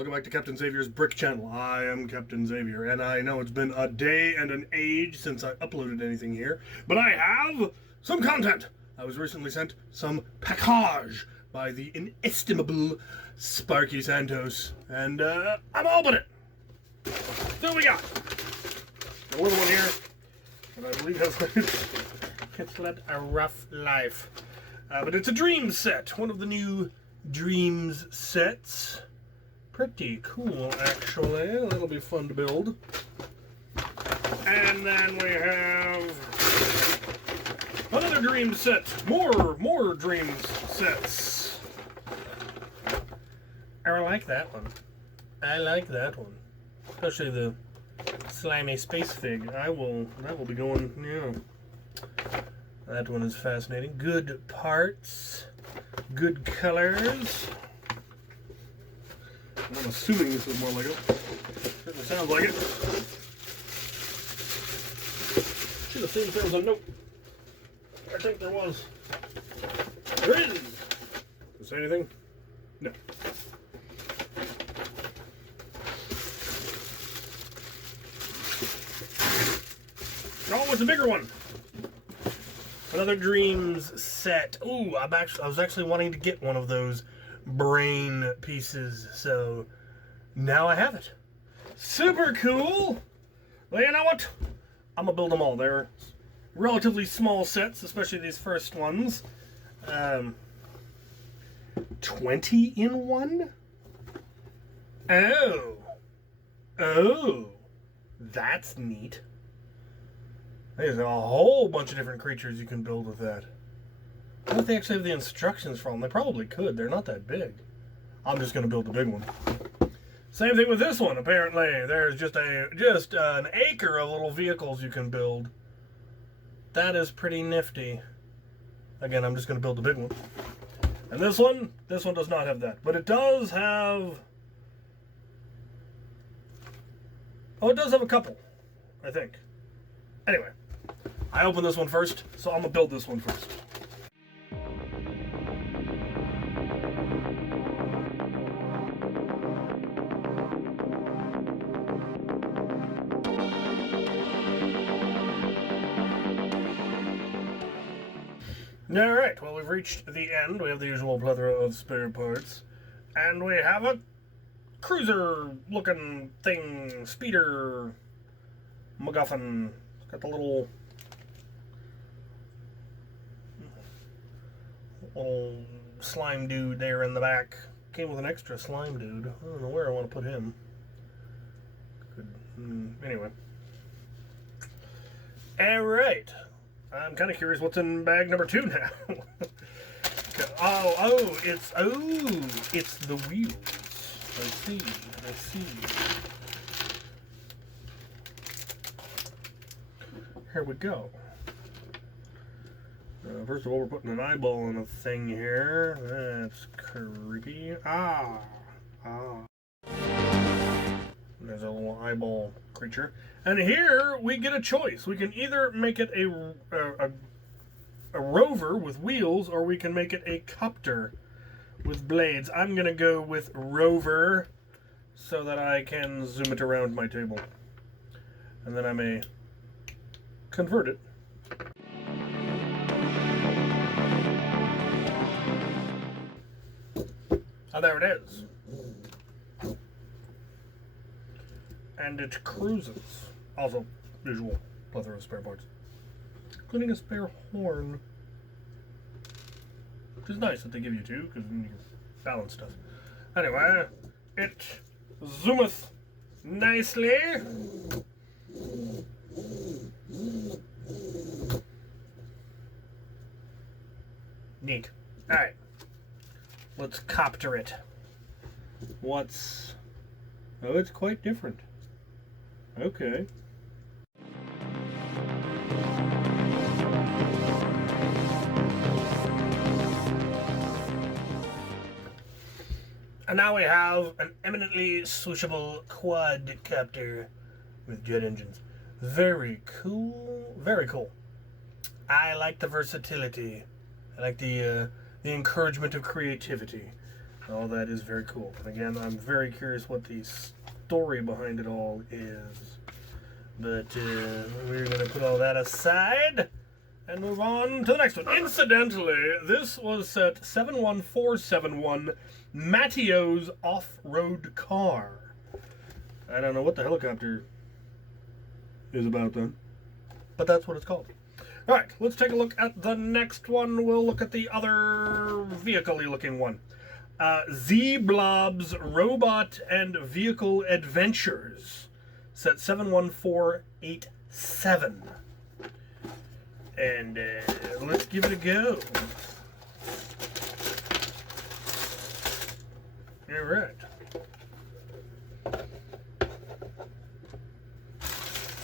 Welcome back to Captain Xavier's Brick Channel. I am Captain Xavier, and I know it's been a day and an age since I uploaded anything here, but I have some content. I was recently sent some package by the inestimable Sparky Santos, and I'm all but it. So what we got? A little one here, and I believe it's led a rough life. But it's a Dreamzzz set, one of the new Dreamzzz sets. Pretty cool, actually. That'll be fun to build. And then we have another Dreamzzz set. More Dreamzzz sets. I like that one. I like that one. Especially the slimy space fig. That will be going, yeah. That one is fascinating. Good parts. Good colors. I'm assuming this is more Lego. Certainly sounds like it. Should have seen if there was a note. I think there was. There is! Does it say anything? No. Oh, it's a bigger one! Another Dreamzzz set. Ooh, I was actually wanting to get one of those brain pieces, so now I have it. Super cool. Well, you know what? I'm gonna build them all. They're relatively small sets, especially these first ones. 20 in one? Oh, that's neat. There's a whole bunch of different creatures you can build with that. I don't know if they actually have the instructions for them. They probably could. They're not that big. I'm just going to build a big one. Same thing with this one, apparently. There's just an acre of little vehicles you can build. That is pretty nifty. Again, I'm just going to build a big one. And this one does not have that. But it does have... Oh, it does have a couple, I think. Anyway, I opened this one first, so I'm going to build this one first. Alright, well, we've reached the end. We have the usual plethora of spare parts. And we have a cruiser-looking thing, speeder, MacGuffin. It's got the little slime dude there in the back. Came with an extra slime dude. I don't know where I want to put him. Anyway. Alright. I'm kind of curious what's in bag number 2 now. It's the wheels. I see. Here we go. First of all, we're putting an eyeball in a thing here. That's creepy. There's a little eyeball creature. And here we get a choice. We can either make it a rover with wheels, or we can make it a copter with blades. I'm going to go with rover so that I can zoom it around my table. And then I may convert it. Oh, there it is. And it cruises. Also, usual plethora of spare parts, including a spare horn, which is nice that they give you 2, because then you can balance stuff. Anyway, it zoometh nicely. Neat. Alright. Let's copter it. Oh, it's quite different. Okay. And now we have an eminently swooshable quadcopter with jet engines. Very cool. Very cool. I like the versatility. I like the encouragement of creativity. All that is very cool. Again, I'm very curious what the story behind it all is. But we're going to put all that aside and move on to the next one. Incidentally, this was set 71471, Matteo's off-road car. I don't know what the helicopter is about then, but that's what it's called. All right, let's take a look at the next one. We'll look at the other vehicle-y looking one. Z-Blob's Robot and Vehicle Adventures, set 71487. And let's give it a go. All right.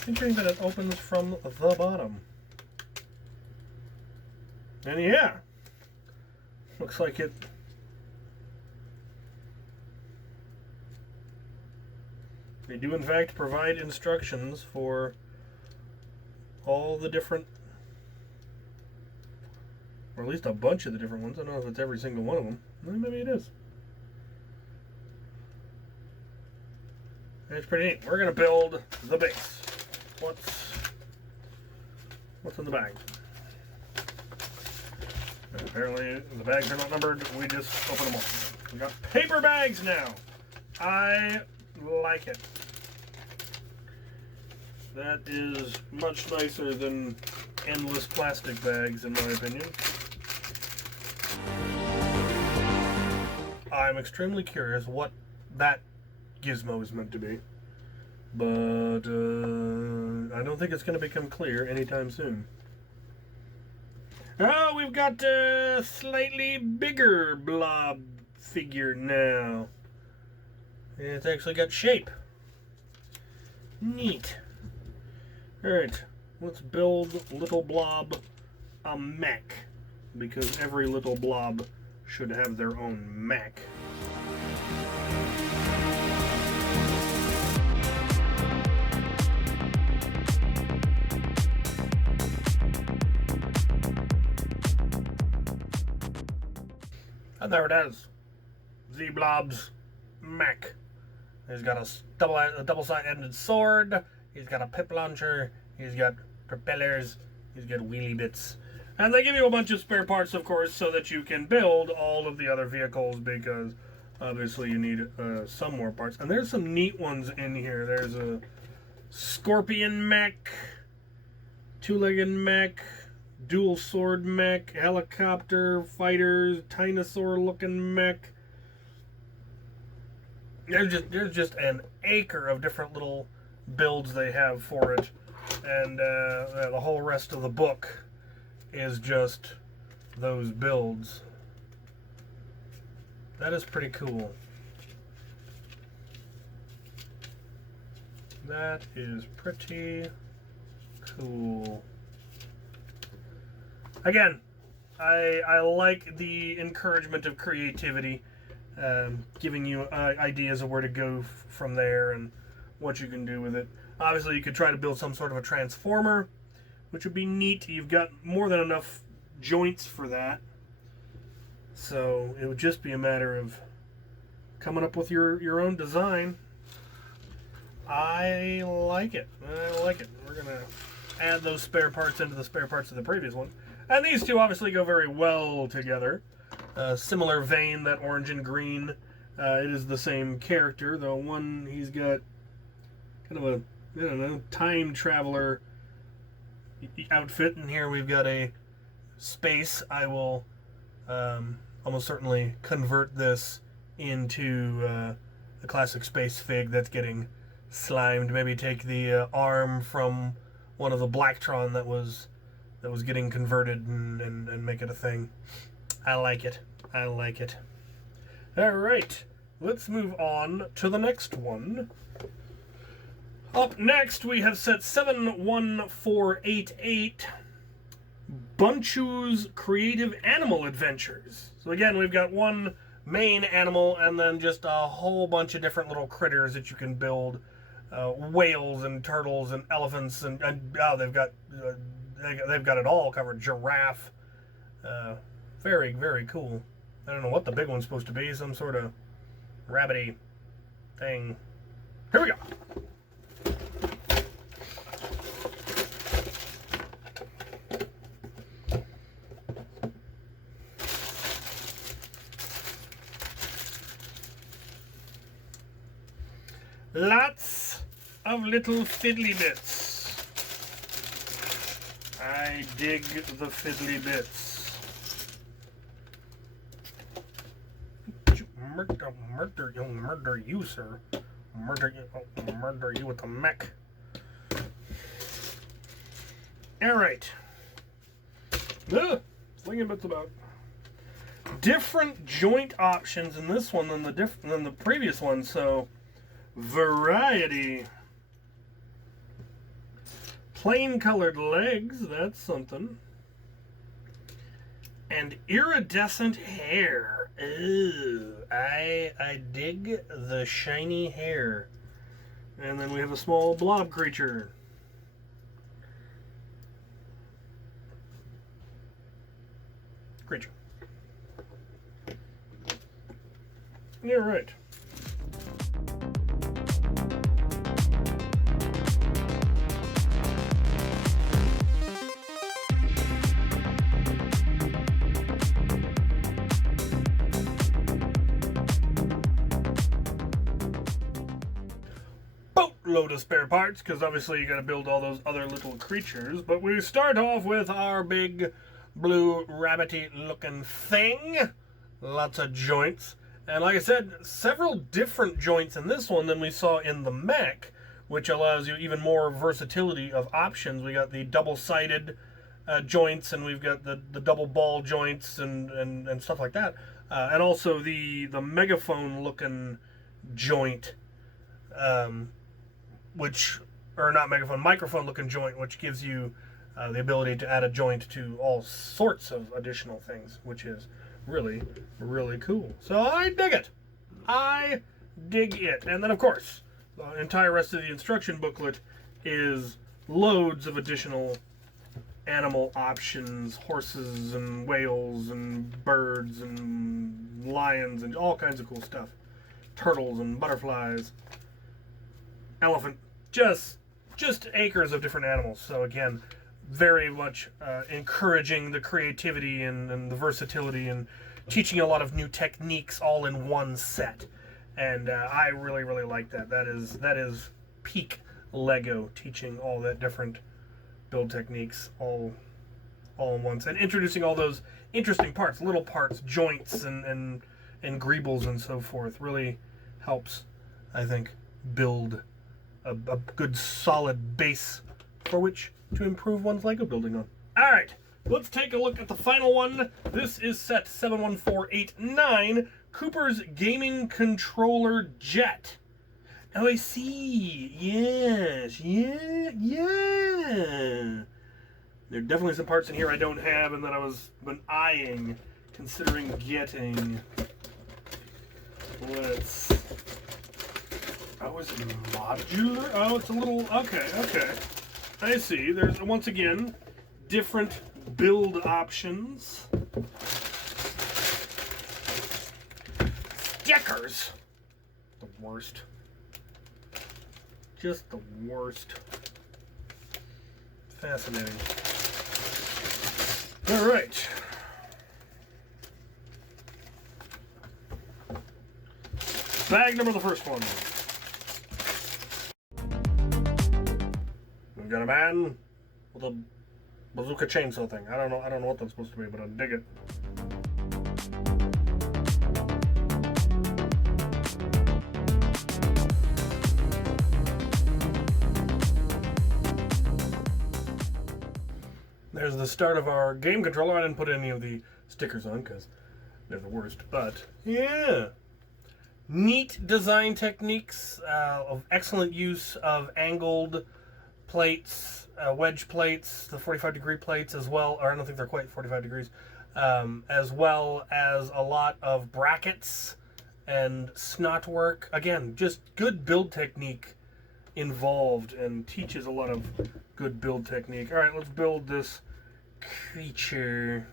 Interesting that it opens from the bottom. And yeah, looks like it. They do in fact provide instructions for all the different, or at least a bunch of the different ones. I don't know if it's every single one of them. Maybe it is. It's pretty neat. We're going to build the base. What's in the bag? And apparently the bags are not numbered. We just open them all. We got paper bags now. I like it. That is much nicer than endless plastic bags, in my opinion. I'm extremely curious what that gizmo is meant to be, but I don't think it's going to become clear anytime soon. Oh, we've got a slightly bigger blob figure now. It's actually got shape. Neat. Alright, let's build Little Blob a mech, because every little blob should have their own mech. And there it is. Z-Blob's mech. He's got a double-sided sword. He's got a pip launcher. He's got propellers. He's got wheelie bits. And they give you a bunch of spare parts, of course, so that you can build all of the other vehicles, because obviously you need some more parts. And there's some neat ones in here. There's a scorpion mech, two-legged mech, dual sword mech, helicopter, fighters, dinosaur-looking mech. There's just an acre of different little builds they have for it, and the whole rest of the book is just those builds. That is pretty cool. That is pretty cool. Again, I like the encouragement of creativity, giving you ideas of where to go from there and what you can do with it. Obviously, you could try to build some sort of a transformer, which would be neat. You've got more than enough joints for that. So it would just be a matter of coming up with your own design. I like it. I like it. We're going to add those spare parts into the spare parts of the previous one. And these two obviously go very well together. Similar vein, that orange and green. It is the same character, though one, he's got kind of a, I don't know, time traveler outfit, and here we've got a space. I will almost certainly convert this into a classic space fig that's getting slimed. Maybe take the arm from one of the Blacktron that was getting converted and make it a thing. I like it. I like it. Alright, let's move on to the next one. Up next, we have set 71488, Bunchu's Creative Animal Adventures. So again, we've got one main animal and then just a whole bunch of different little critters that you can build. Whales and turtles and elephants and they've got it all covered. Giraffe. Very, very cool. I don't know what the big one's supposed to be. Some sort of rabbity thing. Here we go. Lots of little fiddly bits. I dig the fiddly bits. Murder you, sir. Murder you with a mech. Alright. Slinging bits about. Different joint options in this one than the previous one, so variety. Plain colored legs, that's something. And iridescent hair. Ooh, I dig the shiny hair. And then we have a small blob creature. You're right. Boatload of spare parts, because obviously you got to build all those other little creatures. But we start off with our big blue rabbity looking thing. Lots of joints. And like I said, several different joints in this one than we saw in the mech, which allows you even more versatility of options. We got the double-sided joints, and we've got the double ball joints and stuff like that. And also the megaphone-looking joint, microphone-looking joint, which gives you the ability to add a joint to all sorts of additional things, which is really, really cool. So I dig it. I dig it. And then, of course, the entire rest of the instruction booklet is loads of additional animal options, horses and whales and birds and lions and all kinds of cool stuff. Turtles and butterflies, elephant, just acres of different animals. So again, very much encouraging the creativity and the versatility and teaching a lot of new techniques all in one set. And I really, really like that. That is peak Lego, teaching all that different build techniques all in one set. And introducing all those interesting parts, little parts, joints and greebles and so forth really helps, I think, build a good solid base for which to improve one's Lego building on. Alright, let's take a look at the final one. This is set 71489, Cooper's Gaming Controller Jet. Oh, I see. Yes. Yeah. There are definitely some parts in here I don't have and that I was been eyeing, considering getting. Let's... Oh, is it modular? Oh, it's a little... Okay. I see. There's, once again, different build options. Stickers! The worst. Just the worst. Fascinating. Alright. Bag number the first one. We've got a man with a bazooka chainsaw thing. I don't know what that's supposed to be, but I dig it. There's the start of our game controller. I didn't put any of the stickers on because they're the worst, but yeah. Neat design techniques, of excellent use of angled plates, wedge plates, the 45-degree plates as well, or I don't think they're quite 45 degrees, as well as a lot of brackets and snot work. Again, just good build technique involved and teaches a lot of good build technique. All right, let's build this creature.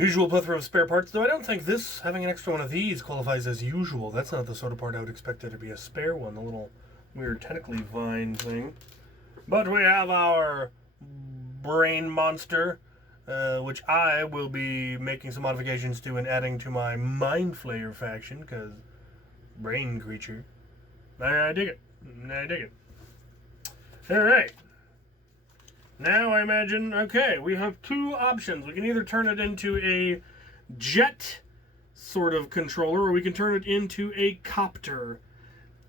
Usual plethora of spare parts, though I don't think this, having an extra one of these, qualifies as usual. That's not the sort of part I would expect it to be a spare one, the little weird tentacly vine thing. But we have our brain monster, which I will be making some modifications to and adding to my Mind Flayer faction, because brain creature. I dig it. I dig it. Alright. Now I imagine, okay, we have two options. We can either turn it into a jet sort of controller, or we can turn it into a copter.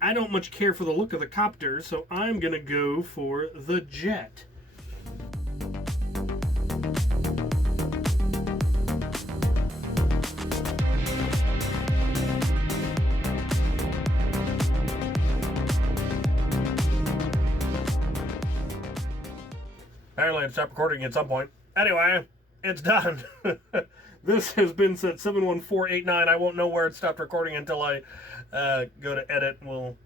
I don't much care for the look of the copter, so I'm going to go for the jet. Apparently I'd stop recording at some point. Anyway, it's done. This has been set 71489. I won't know where it stopped recording until I go to edit. We'll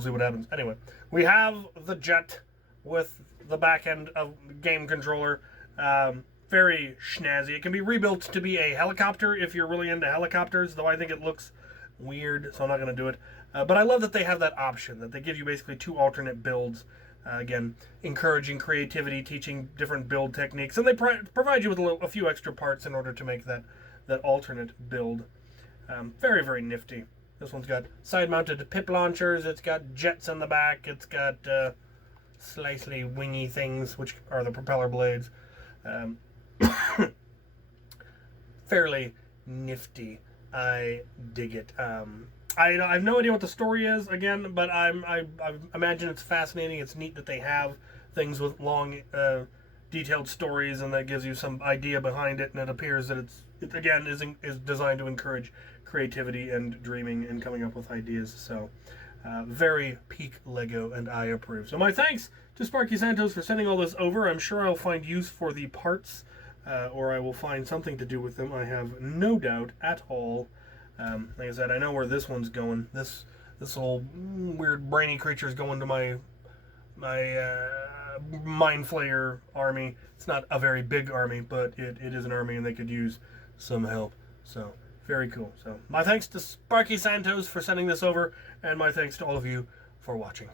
see what happens. Anyway, we have the jet with the back end of game controller. Very snazzy. It can be rebuilt to be a helicopter if you're really into helicopters, though I think it looks weird, so I'm not going to do it. But I love that they have that option, that they give you basically two alternate builds. Again, encouraging creativity, teaching different build techniques, and they provide you with a few extra parts in order to make that alternate build. Very, very nifty. This one's got side-mounted pip launchers, it's got jets in the back, it's got slicely wingy things, which are the propeller blades. Fairly nifty. I dig it. I have no idea what the story is, again, but I imagine it's fascinating. It's neat that they have things with long, detailed stories, and that gives you some idea behind it, and it appears that it again, is designed to encourage creativity and dreaming and coming up with ideas. So, very peak Lego, and I approve. So my thanks to Sparky Santos for sending all this over. I'm sure I'll find use for the parts, or I will find something to do with them. I have no doubt at all. Like I said, I know where this one's going. This little weird brainy creature is going to my Mind Flayer army. It's not a very big army, but it is an army, and they could use some help. So, very cool. So, my thanks to Sparky Santos for sending this over, and my thanks to all of you for watching.